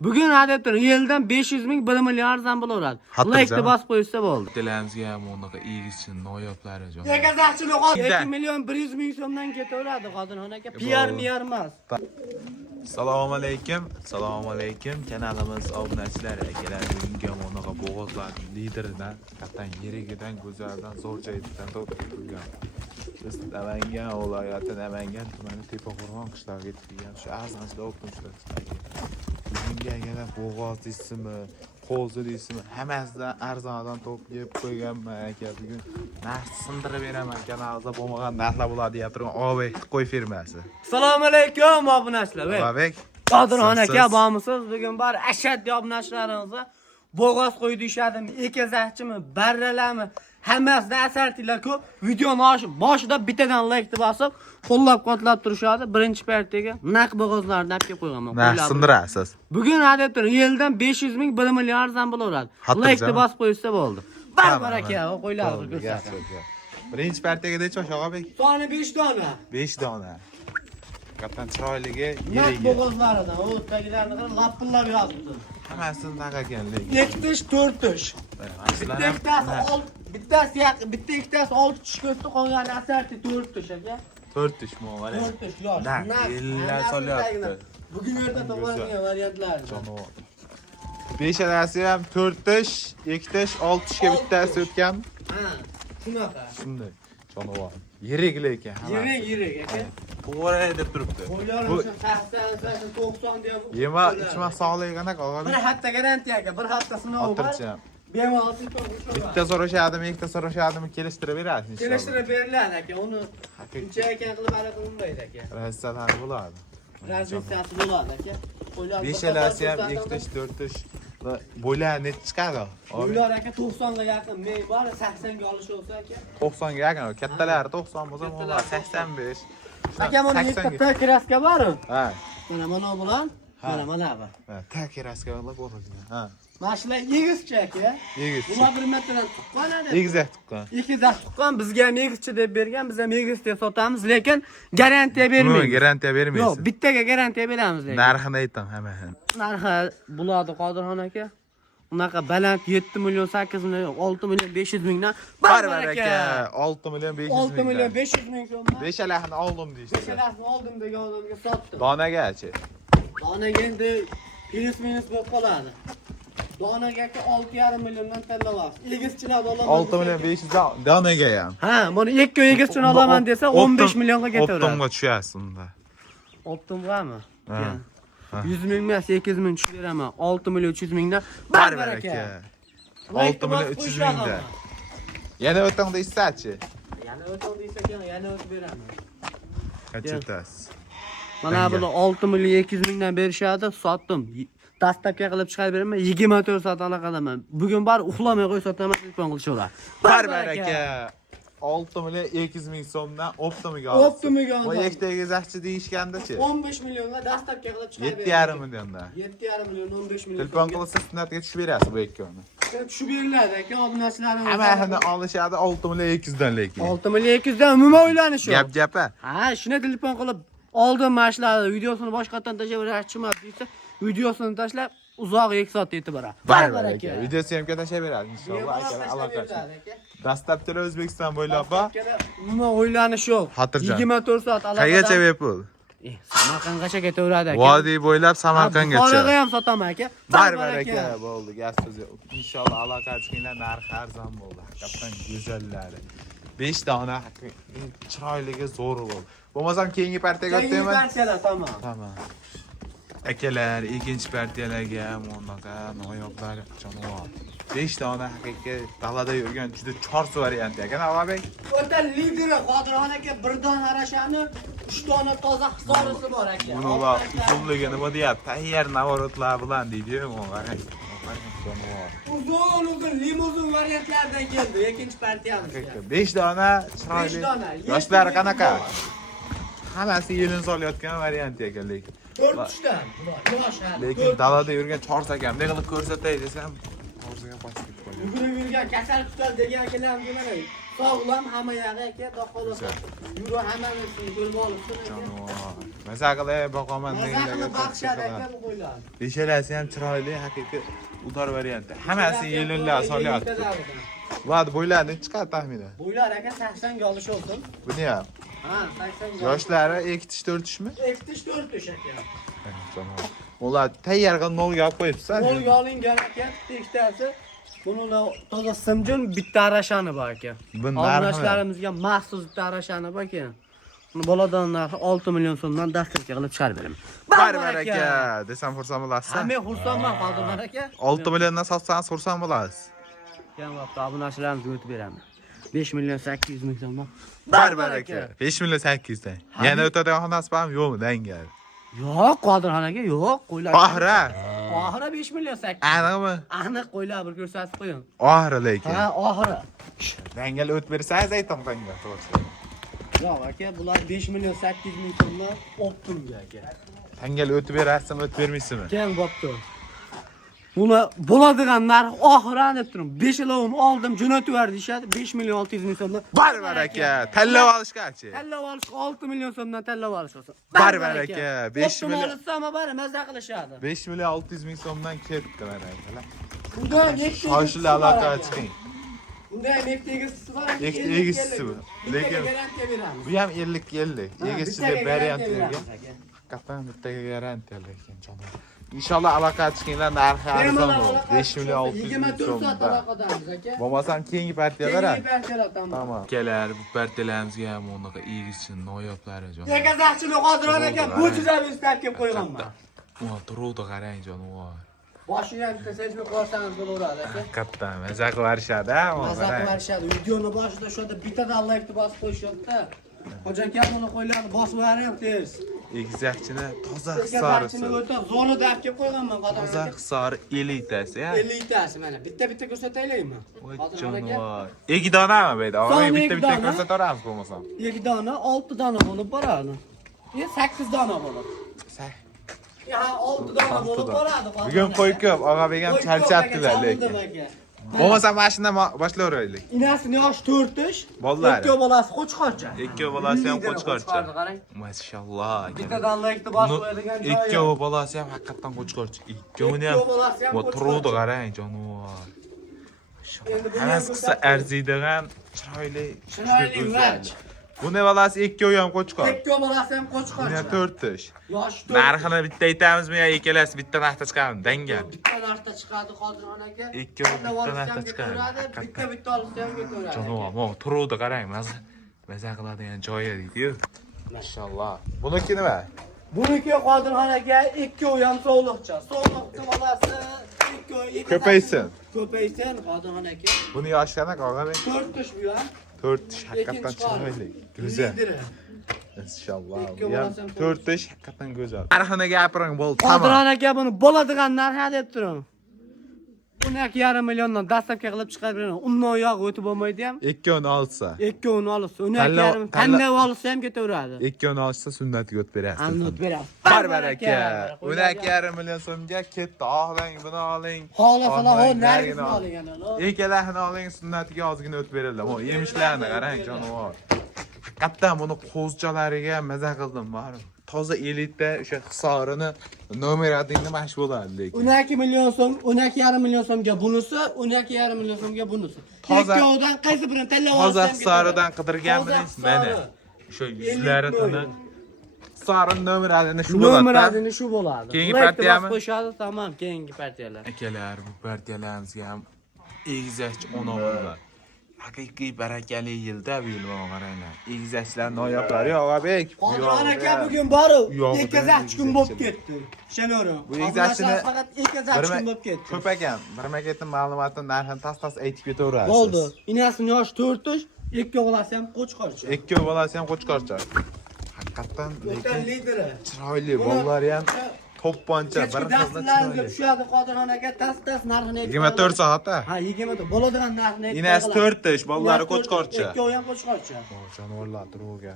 Bugün adettir yildan 500 ming 1 million arzon bo'laveradi. Like bas qo'ysa bo'ldi. Dilemizga ham unaqa egizsin, noyoblari jon. Yekazachchilik 2 million 100 ming so'mdan ketaveradi Qodirxon aka. PR emas. Assalomu alaykum. Assalomu alaykum. Kanalimiz obunachilari akalar. Bugungi ham unaqa bo'g'ozlar lideridan, qattan yerigidan, go'zaldan, zo'r joydan to'g'ri turgan. Biz Namangan viloyati Namangan tumani Tepaqo'rg'on qishlog'iga yetgan shu arzonchida o'qituvchilar. Bugungi yana bo'g'oz deysizmi, qo'zi deysizmi, hammasidan arzondan to'plab qo'yganman aka. Bugun narx sindirib beraman, kanalda bo'lmagan narxlar bo'ladi deb turgan Obek qo'y firmasi. Assalomu alaykum obunachilar. Obek Qodirxon aka bormisiz? Bugun bor ashaddiy obunachilarimizga bo'g'oz qo'y deyshadimi, ekazachchimi, barralarmi? Hammasidan asartinglar ko'p. Videoni boshida bittadan like deb bosib, qo'llab-quvvatlab turishadi. Birinchi partiyaga naq bo'g'ozlarni olib kelib qo'yganman. narx sindirasiz. Bugun adetdir yildan 500 ming 1 million arzon bo'laveradi. Like deb bosib qo'ysa bo'ldi. Baraka qo'ylarni ko'rsatadi. Birinchi partiyaga necha osh Obek? Soni 5 dona. 5 dona. Qattan chiroyligi, Naq yeriga. bo'g'ozlaridan o'tagilarni qarab lapillab yozibdi. Hammasi naqa ekanligi. 2 tish, 4 tish. Bitta ikkitasi 6 tish ko'rdi, qolgani asarti 4 tish aka. 4 tish muomala. 4 tish yosh. Yillar solyapti. Bugun yerda to'g'rilgan variantlar. Jonivor. Beshalasi ham 4 tish, 2 tish, 6 tishga bittasi o'tgan. Ha, shunaqa. Shunday. Jonivor. Yirik lekin. Yirik aka. To'g'ri deb turibdi. Bu 80, 90 deb. Yema, ichma sog'lig'ini qolgan. Bir hafta garantiya aka, bir hafta sinov bor. Xotirjam. Bemalol Bitta so'rashadimi, ikkita so'rashadimi kelishtirib berasiz inshaalloh. kelishtirib beriladi aka. Uni uncha ekan qilib hali qilinmaydi aka. Razzalar bo'ladi. Razvitsiyasi bo'ladi aka. Beshalasi ham 2 tish, 4 tish. Bo'ylar net chiqadi. Bo'ylar aka 90 ga yaqin, men bor 80 ga olish olsa aka. 90 ga yaqin, kattalari 90 bo'lsa, ular 85. Aka mana ikkita kraska bor. Ha. Mana bilan, mana bu. Ha, takiraska olib o'rilgan. Ha. Mashina egizcha aka. Egizcha. Bular bir metrdan tuqqan edi. Egizak tuqqan. Egizak tuqqan, bizga ham egizcha deb bergan, biz ham egiz deb sotamiz, lekin garantiya bermaymiz. Garantiya bermaysiz. Yo'q, bittaga garantiya beramiz lekin. Narxini ayting hammasini. Narxi bo'ladi Qodirxon aka. Unaqa baland 7 million, 8 million, 6 million 500 mingdan Barbar aka. 6 million 500 ming. 6 million 500 ming so'mdan. Beshalasini oldim deysiz. Beshalasini oldim degan odamga sotdim. Donagachi. Donaga endi plus minus bo'lib qoladi. Donaga aka 6,5 milliondan tanlayapsiz. Egizchilar olaman. 6 million 500 donaga ham. Ha, buni 2 egizchini olaman desa 15 millionga ketaveradi. Optimga tushasiz unda. Optimgami? Ha. 100 ming emas, 8 ming tushib beraman. 6 million 300 mingdan Barbar aka. 6 million 300 mingdan. Yana o'ting deysiz-chi? Yana o'ting deysa ekan, yana o'tib beraman. Qachitasiz. Mana bular 6 million 200 mingdan berishadi, sotdim. Dastlabki qilib chiqarib beraman, 24 soat aloqadaman. Bugun bor uxlamay qo'y sotaman, telefon qilishaver. Barbar aka. 6 million 200 ming so'mdan Optimiga oldi. Optimiga oldi. O yaktaga zaxchi deyishganda-chi? 15 millionga dastlabki qilib chiqarib 7,5 milliondan. 7,5 million, 15 million. Telefon qilsa sunnatga tushib berasiz bu ikkoni. Tushib beriladi aka, obunachilarimiz. Hammasini olishadi 6 million 200 dan lekin. 6 million 200 dan umuman o'ylanish yo'q. Gap-gapa. Ha, shuni telefon qilib oldim mashlarni, videosini boshqatdan tashlab berachimman deysa, videosini tashlab uzoq 2 soat yetib boradi. Barbar aka. Video syomka tashlab beradi inshaalloh akalar aloqachi. Dastlabki O'zbekiston bo'ylab umuman o'ylanish yo'q. 24 soat aloqada. Qayergacha bepul? Samarqandgacha ketaveradi aka. Vodiy bo'ylab Samarqandgacha. Buxoroga ham sotaman aka. Barbar aka bo'ldi, gaz so'zi. Inshaalloh aloqachinglar narxi arzon bo'ldi. Haqiqatan go'zallari. 5 dona chiroyligi zo'r bo'ldi. Bo'lmasam keyingi partiyaga o'tayman. Keyingi partiyalar tamom. Tamam. Akalar, ikkinchi partiyalarga ham unaqa noyoqlar jonivor. 5 dona haqiqiy dalada yurgan juda chorsi variant ekan, Avabek. O'ta lideri Qodirxon aka, bir dona arashani 3 dona toza hisorisi bor aka. Ular uzunligi nima deyapti? Tayyor navorotlar bilan deydi-yu, jonivor. Uzun limuzin variantlardan keldi ikkinchi partiyamiz. 5 dona chiroyli. Yoshlari qanaqa? Hammasi yelin solayotgan variant ekan lekin. 4 tushdan. Yosh hali. Lekin dalada yurgan chors akam, ne qilib ko'rsatay desam, o'ziga qochib ketib qolgan. Yugurib yurgan kasal tutal degan akalarimiz mana Sağlam hamma yog'i aka, doqolasa. Yuro hammasini ko'rib olibsiz aka. Maza qilib boqaman Maza qilib baxshadi aka bu qo'ylar. Beshalasi ham chiroyli, haqiqiy udor varianti. Hammasi yelinlar solyapti. Vlad bo'yladi chiqadi taxminan. Bo'ylar aka 80 ga olish olsin. Buni ham. Ha, 80 ga. Yoshlari ekitish 4tishmi? Ektish 4 aka. Ular tayyorga nolga olib qo'yibsiz. Nolga olingan aka, tektasi. Bunlar toza simjon bitta arashani bor aka. Obunachilarimizga maxsus bitta arashani bor aka. Buni boladan narxi 6 million so'mdan dasturga qilib chiqarib beraman. Barbar aka, desam xursand bo'lasiz. Men xursandman hozirlar aka. 6 milliondan sotsangiz xursand bo'lasiz. Keyin vaqtda obunachilarimizga o'tib beraman. 5 million 800 ming so'mdan. Barbar aka. 5 million 800 dan. Yana o'tadigan xonasi bormi, yo'qmi dangal? Yo'q, Qodirxon aka, yo'q, qo'ylar. Oxira. Oxira 5 million 800. Aniqmi? Aniq qo'ylar bir ko'rsatib qo'ying. Oxira lekin. Ha, oxira. Dangal o'tib bersangiz aytaman dangal, to'g'risi. Yo'q aka, bular 5 million 800 ming so'mdan optimga aka. Dangal o'tib berasizmi, o'tib bermaysizmi? Keyin bo'pti. Buni bo'ladigan narx oxira deb turing. 5 yilini oldim, jo'natib ver deyshadi. 5 million 600 ming so'mdan. Barbar aka, tanlab olishgachi. Tanlab olish 6 million so'mdan tanlab olish olsa. Barbar aka, 5 million. Olsa bari mazza qilishadi. 5 million 600 ming so'mdan ketdi mana aka. Bundan Shoshila aloqa chiqing. Bunday mektegisi bor. Egizisi bor. Lekin garantiya beramiz. bu ham 50-50. Egizchiga variant bergan. Qatan bittaga garantiya lekin jonon. İnşallah aloqa chiqinglar, narxi arzon bo'ladi. 5 million 600 ming 24 soat so'mdan. aloqadamiz aka. Bo'lmasam keyingi partiyalar ham. Keyingi partiyalar Tamam. Kelar bu partiyalarımizga ham unaqa egizchi noyoblari jonon. Yakazaqchini Qodirxon aka bo'chidan istab qo'yganman. Ular turuvdi qarang jonivor. Boshini ham sezmay qo'ysangiz bo'laveradi aka. Haqiqatdan maza qilishadi, Maza qilishadi. Videoni boshida shu yerda bittadan like bosib qo'yishyapti. Hojan aka buni qo'ylarni bosib yuboring tez. Egizakchini toza Yakazaqchini hisarisi. o'ta zo'rni dab kelib qo'yganman Qodirxon Toza aka. hisari elitasi ya. 50 tasi mana. Bitta ko'rsataylikmi? Voy Qodirxon aka. jonivor. 2 donami bu yerda? Og'ay Son bitta ikki dona. ko'rsataveramiz bo'lmasam. 2 dona, 6 dona bo'lib boradi. 8 dona bo'ladi. Ya 6 dona bo'lib boradi. Bugun qo'y ko'p, og'a begam charchatdilar lekin. Bo'lmasa mashina boshlayveraylik. Inasini yoshi 4 Bolalar. Ikki bolasi qo'chqorcha. Ikki bolasi ham qo'chqorcha. Qarang. Mashalloh. Bittadan lekni bosib qo'yadigan joyi. Ikki bolasi ham haqiqatan qo'chqorcha. Ikkovini ham. Ikki bolasi ham Va turuvdi qo'chqorcha. qarang jonivor. Endi buni Hammasi qilsa arziydigan chiroyli. Chiroyli vrach. Buni bolasi ikkovi ham qo'chqor. Ikki bolasi ham qo'chqorcha. Buni 4 ish. Yoshi 4. Narxini bitta aytamizmi yo ikkalasi bitta narxda chiqadimi? Dangal. Bitta narxda chiqadi Qodirxon aka. Ikkovi bitta narxda chiqadi. Bitta olsa ham ketaveradi. Jonivor, mo turuvdi qarang, maza qiladigan joyi deydi-yu. Mashalloh. Buniki nima? Buniki Qodirxon aka ikkovi ham sog'liqcha. Sog'liqcha bolasi ikkovi. Ko'paysin. Ko'paysin Qodirxon aka. Buni yoshi qanaqa og'a? 4 tush bu ham. 4 ish haqiqatan chiroyli. Go'zal. Inshaalloh. Ikki Bu ham bolasi ham 4 ish haqiqatan go'zal. Narxini gapiring bo'ldi. Qodirxon aka buni bo'ladigan narx deb turing. 12,5 milliondan dastlabki qilib chiqarib beraman. Undan yo'q o'tib bo'lmaydi ham. Ikkovini olsa. Ikkovini olsa, 12,5 tanlab olsa ham ketaveradi. Ikkovini olsa sunnatiga o't berasiz. Amnut beramiz. Barbar aka. 12,5 million so'mga ketdi. Oling, buni oling. Xohlasalar ho nargisini oling ana. Ikkalahini oling, sunnatiga ozgina o't beringlar. Mo yemishlarni qarang jonivor. Haqiqatdan buni qo'zchalariga maza qildim, bari. Toza elitda o'sha hisorini nomer 1 mash bo'ladi lekin. 12 million so'm, 12,5 million so'mga bunisi, 12,5 million so'mga bunisi. Toza- Ikkovidan qaysi birini tanlab olsam Toza hisoridan qidirganmiz mana. O'sha yuzlari tana. Hisorini nomer 1 shu bo'ladi. Nomer adini shu bo'ladi. Keyingi Like partiyami? bosib qo'yishadi, tamom, keyingi partiyalar. Akalar, bu partiyalarimizga ham egizakchi ona bo'ladi. Haqiqiy barakali yilda bu yil qaranglar. Egizakchilar noyoblari Og'abek. Qodirxon aka bugun borib, Yo'q, ikkazakchi kun bo'lib ketdi. Ishonavering. Bu egizakchini faqat ikkazakchi kun bo'lib ketdi. Ko'p ekan. Bir maketning ma'lumotini narxini tas-tas aytib ketaverasiz. Bo'ldi. Inasini yoshi 4, ikki bolasi ham qo'chqorcha. Ikki bolasi ham qo'chqorcha. Haqiqatan O'tan lekin lideri. chiroyli bolalari ham to'pponcha bir xil Dasturlarimizga chiroyli. tushadi Qodirxon aka, tas narxini 24 soatda. Ha, 24. Bo'ladigan narxini Inas 4 ish, bolalari qo'chqorcha. Ikkovi ham qo'chqorcha. Jonivorlar turuvga.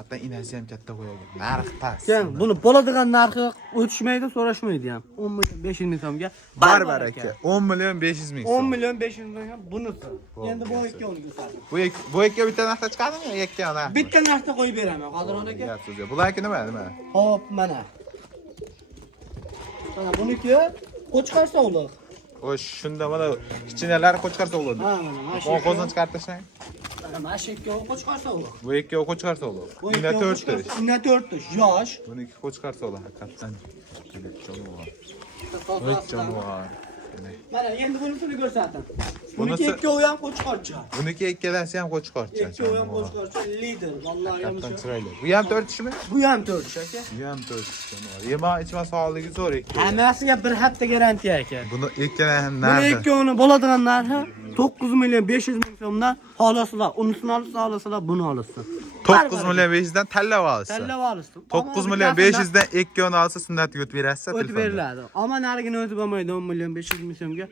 Hatta inasi ham katta qo'yadi. Narx past. Sen buni bo'ladigan narxi o'tishmaydi, so'rashmaydi ham. 10 million 500 ming so'mga. Barbar aka. 10 million 500 ming. 10 million 500 ming bunisi. Endi bu ikkovini ko'rsating. Bu ikki bitta narxda chiqadimi? Yakka ona. Bitta narxda qo'yib beraman, Qodiron aka. Bularki nima? Xo'p, mana. Mana buniki qo'chqar sog'liq. Xo'sh, shunda mana kichinalar qo'chqar sog'ladi. Ha, mana shu. Qo'zdan chiqarib tashlang. Mana shu ikkovi qo'chqar sog'liq. Bu ikkovi qo'chqar sog'ladi. Ina 4 ta. Ina 4 ta, yosh. Buniki qo'chqar sog'ladi haqiqatan. Toza. Voy jonivor. Mana endi bunisini ko'rsating. Bunisi- Buniki ikkovi ham qo'chqorcha. Buniki ikkalasi ham qo'chqorcha. Ikkovi ham qo'chqorcha, lider. Vallahi ham Haqiqatan shu. chiroyli. Bu ham 4 ishmi? Bu ham 4 aka. Bu ham 4 jonivor. Yema ichma sog'ligi zo'r ekan. Hammasiga bir hafta garantiya aka. Buni ikkala ham Buni narxi. ikkovini bo'ladigan narxi 9 million 500 ming so'mdan xolasizlar. Unisini olasizlar, buni olasizlar. 9 million 500 dan tanlab olsa. Tanlab olasizlar. 9 million 500 dan ikkoni olsa sunnat yut berasiz. o'tib beriladi. Ammo narigini o'zi bo'lmaydi 10 million 500 ming so'mga.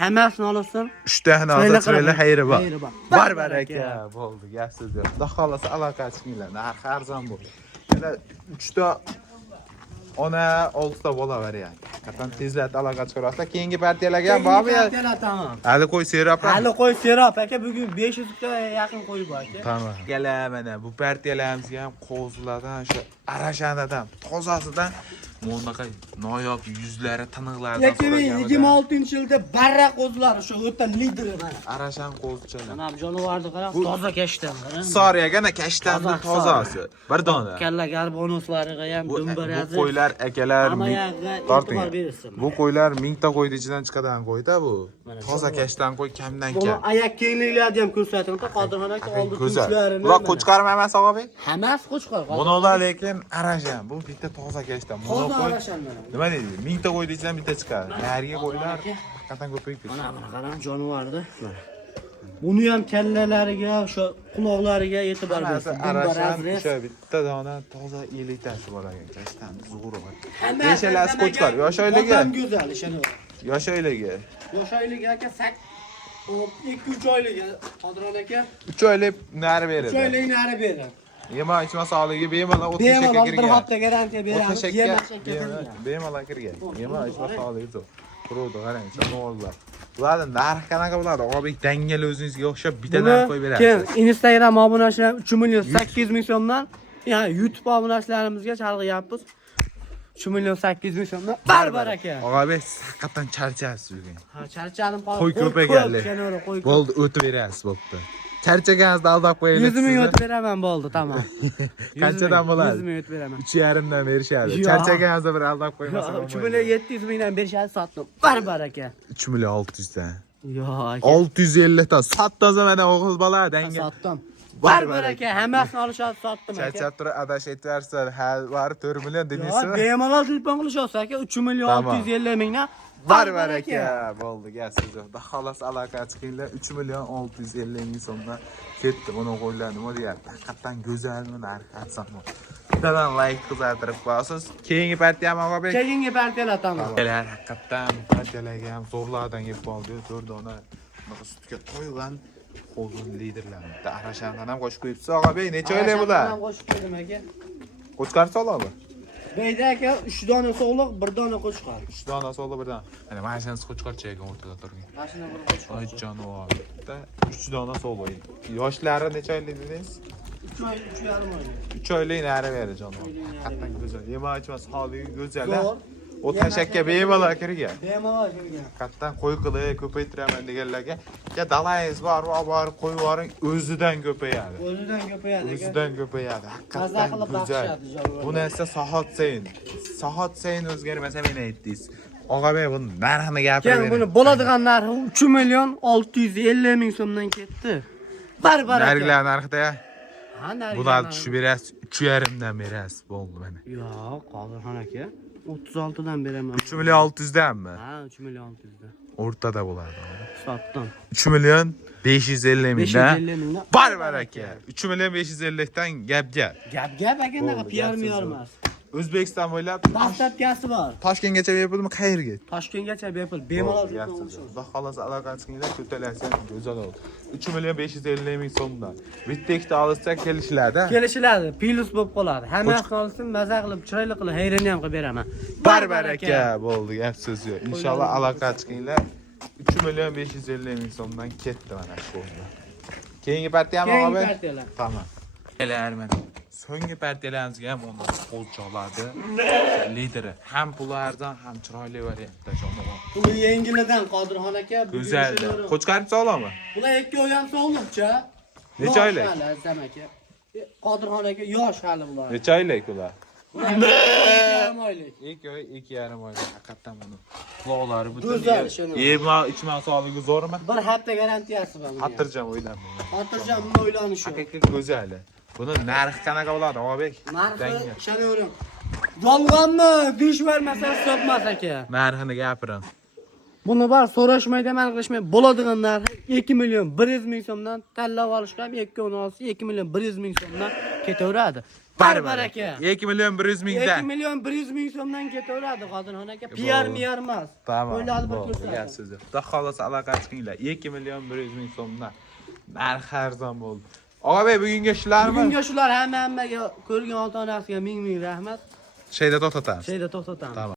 Hammasini olasizlar. 3 ta olsa chiroyli xayri bor. Xayri bor. Barbar aka. Bo'ldi, gapsiz yo'q. Xudo xolasa aloqa chiqinglar. Narxi arzon bu. Yana 3 ta ona 6 ta bola beryapti. Qatan tezlatib aloqa chiqarsa, keyingi partiyalarga ham bormi? Partiyalar tamom. Hali qo'y serap. Hali qo'y serop aka, bugun 500 ta yaqin qo'y bor aka. Tamam. Gala mana bu partiyalarimizga ham qo'zlardan, o'sha arashanadan, tozasidan mo'naqa noyob yuzlari, tiniqlaridan 2026-yilda barra qo'zlari shu o'ta lider mana. Arashan qo'zchalar. Mana bu jonivorni qarang, toza kashtan qarang. Soriyagana kashtanni tozasi. Bir dona. Kalla garbonoslariga ham Bu dumbarazib. qo'ylar akalar Hammayoqqa torting. e'tibor bersin. Bu qo'ylar 1000 ta qo'yni ichidan chiqadigan qo'yda bu. Toza kashtan qo'y kamdan Buni kam. ayak kengliklarni ham ko'rsating. Qodirxon aka oldi Go'zal. kuchlarini. Bular qo'chqarmi emas og'abey? Hammasi qo'chqor. Bunolar lekin arashan. Bu bitta toza kashtan. Buni Toza qo'y. arashanlar. Nima deydi? 1000 ta qo'yni ichidan bitta chiqadi. Nariga qo'ylar haqiqatan ko'payib ketdi. Mana buni qarang jonivorni. Buni ham kallalariga, o'sha quloqlariga e'tibor bersin. Arashan Dumbaraz. o'sha bitta dona toza elitasi bor ekan. Kashtan zo'ri bor. Hammasi Beshalasi qo'chqor. Yosh oilaga. Odam go'zal ishonib. Yosh oilaga. Yosh oilaga aka 2-3 oyliga Qodiron aka 3 oylik nari 3 beradi. oylik nari beradi. Yema ichma sog'ligi bemalol 30 Bemalol ga bir kirgan. hafta garantiya beramiz. Bemalol kirgan. Yema ichma sog'ligi zo'r. Quruqda qarang, cho'g'izlar. Bularning narxi qanaqa bo'ladi? Og'abek dangal o'zingizga o'xshab bitta narx qo'yib berasiz. Keyin Instagram obunachilar 3 million 800 ming so'mdan, ya'ni YouTube obunachilarimizga chalg'iyapmiz. 3 million 800 ming so'mdan barbar aka. Og'abek haqiqatan charchasiz bugun. Ha, charchadim qoldi. Qo'y ko'payganlar. Qo'y. Bo'ldi, o'tib berasiz bo'pti. Charchaganingizda aldab qo'yaylik. 100 ming o'tib beraman bo'ldi, tamom. Qanchadan bo'ladi? 100 ming o'tib beraman. 3,5 dan berishadi. Yo'q. Charchaganingizda bir aldab qo'ymasa 3 million 700 mingdan berishadi, sotdim. Barbar aka. 3 million 600 dan. Yo'q aka. 650 ta sotdingiz mana o'g'il bola dangal. Sotdim. Barbar aka, hammasini olishadi, sotdim aka. Charchab turib adash aytversa, ha, bari 4 million Yo'q, demaysiz. bemalol telefon qilishasiz aka, 3 million Tamam. 650 mingdan Barbar aka. Bo'ldi, gapsiz yo'q. Xolos aloqa chiqinglar. 3 million 650 ming so'mdan ketdi. Buni qo'ylar nima deyapti? Haqiqatan go'zalmi, narxi arzonmi? Bittadan like qizartirib qo'yasiz. Keyingi partiyami og'abek? Keyingi partiyalar tamom. Kelar haqiqatan partiyalarga ham zo'rlardan yeb qoldi. 4 dona bunaqa sutga to'ygan qo'zg'in liderlarni. Arashandan ham qo'shib qo'yibsiz og'abek. Necha oylik bular? Ham qo'shib qo'ydim aka. Qo'chqar sog'lami? Beyda aka 3 dona so'g'liq, 1 dona qo'chqor. 3 dona sog'li birdan. Mana mashinasi qo'chqorcha ekan o'rtada turgan. Mashina bir qo'chqor. Ay jonivor. 3 dona sog'li. Yoshlari necha oylik dedingiz? 3 oy, 3,5 oy. 3 oylik nari berdi jonivor. Haqiqatan go'zal. Yemoqchi sog'ligi go'zal. Zo'r. O tashakka bemalol kirgan. Bemalol kirgan. Haqiqatan qo'y qilib ko'paytiraman deganlarga, "Ya dalangiz bor, qo'y boring, o'zidan ko'payadi." O'zidan ko'payadi aka. O'zidan ko'payadi. Maza Haqiqatan qilib go'zal. baqishadi jonivor. Bu narsa sohot sayin o'zgarmasa meni aytdingiz. Og'abey buni narxini gapirib Keyin buni bo'ladigan narxi 3 million 650 ming so'mdan ketdi. Barbar aka. Narxlar narxida Ha, narxlar. bularni tushib berasiz, 3,5 dan berasiz, bo'ldi mana. Yo'q, Qodirxon aka. 36 dan beraman. 3 million 600 danmi? Ha, 3 million 600 dan. O'rtada bo'ladi. Sotdim. 3 million 550 mingdan. 550 mingdan. Barbar aka. 3 million 550 dan gap. Gap aka, naqa PR emas. O'zbekiston bo'ylab Dastlabkasi bor. Toshkentgacha bepulmi, qayerga? Toshkentgacha bepul bemalol Xudo xolasa aloqa qilinglar, ko'talarsan go'zal bo'ldi. 3 million 550 ming so'mdan. Bitta ikkita olsa kelishiladi. Kelishiladi, plus bo'lib qoladi. Hammasini olsin, maza qilib, chiroyli qilib, hayrani ham qilib beraman. Barbaraka bo'ldi, gap so'z yo'q. Inshaalloh aloqa qilinglar. 3 million 550 ming so'mdan ketdi mana shu o'g'li. Keyingi partiyami Keyingi abi? partiyalar. Tamam. Kelarman. So'nggi partiyalarimizni ham unda qo'l choladi. Lideri ham pulardan ham chiroyli variantda jonajon. Buni yengilidan Qodirxon aka Go'zal. Qo'chqarib sog'lommi? Bular ikkovi ham sog'liqcha. Necha oylik? Azam aka. Qodirxon aka yosh hali bular. Necha oylik ular? 2,5 oylik. 2 oy, 2,5 oylik haqiqatan buni. Quloqlari butun. Go'zal shuni. Ichma sog'ligi zo'rmi? Bir hafta garantiyasi bor. Xotirjam o'ylanma. Xotirjam buni o'ylanishi. Haqiqiy go'zal. Buni narxi qanaqa bo'ladi, Obek? Narxi ishonavering. Yolg'onmi? Dish vermasa hisobmas aka. Narxini gapiring. Buni bor so'rashmaydi, man qilishmay bo'ladigan narxi 2 million 100 ming so'mdan tanlab olishga ham 2 million 100 ming so'mdan ketaveradi. Barbar aka. 2 million 100 mingdan. 2 million 100 ming so'mdan ketaveradi Qodirxon aka. PR emas. Tamam. O'yladi bir Gap ko'rsatadi. so'zi. Xudo xolasa aloqa qilinglar. 2 million 100 ming so'mdan. Narx arzon bo'ldi. Og'abey, bugunga shularmi? Bugunga shular hammaga ko'rgan ota-onasiga ming rahmat. Shayda to'xtatamiz. Shayda to'xtatamiz. Tamam.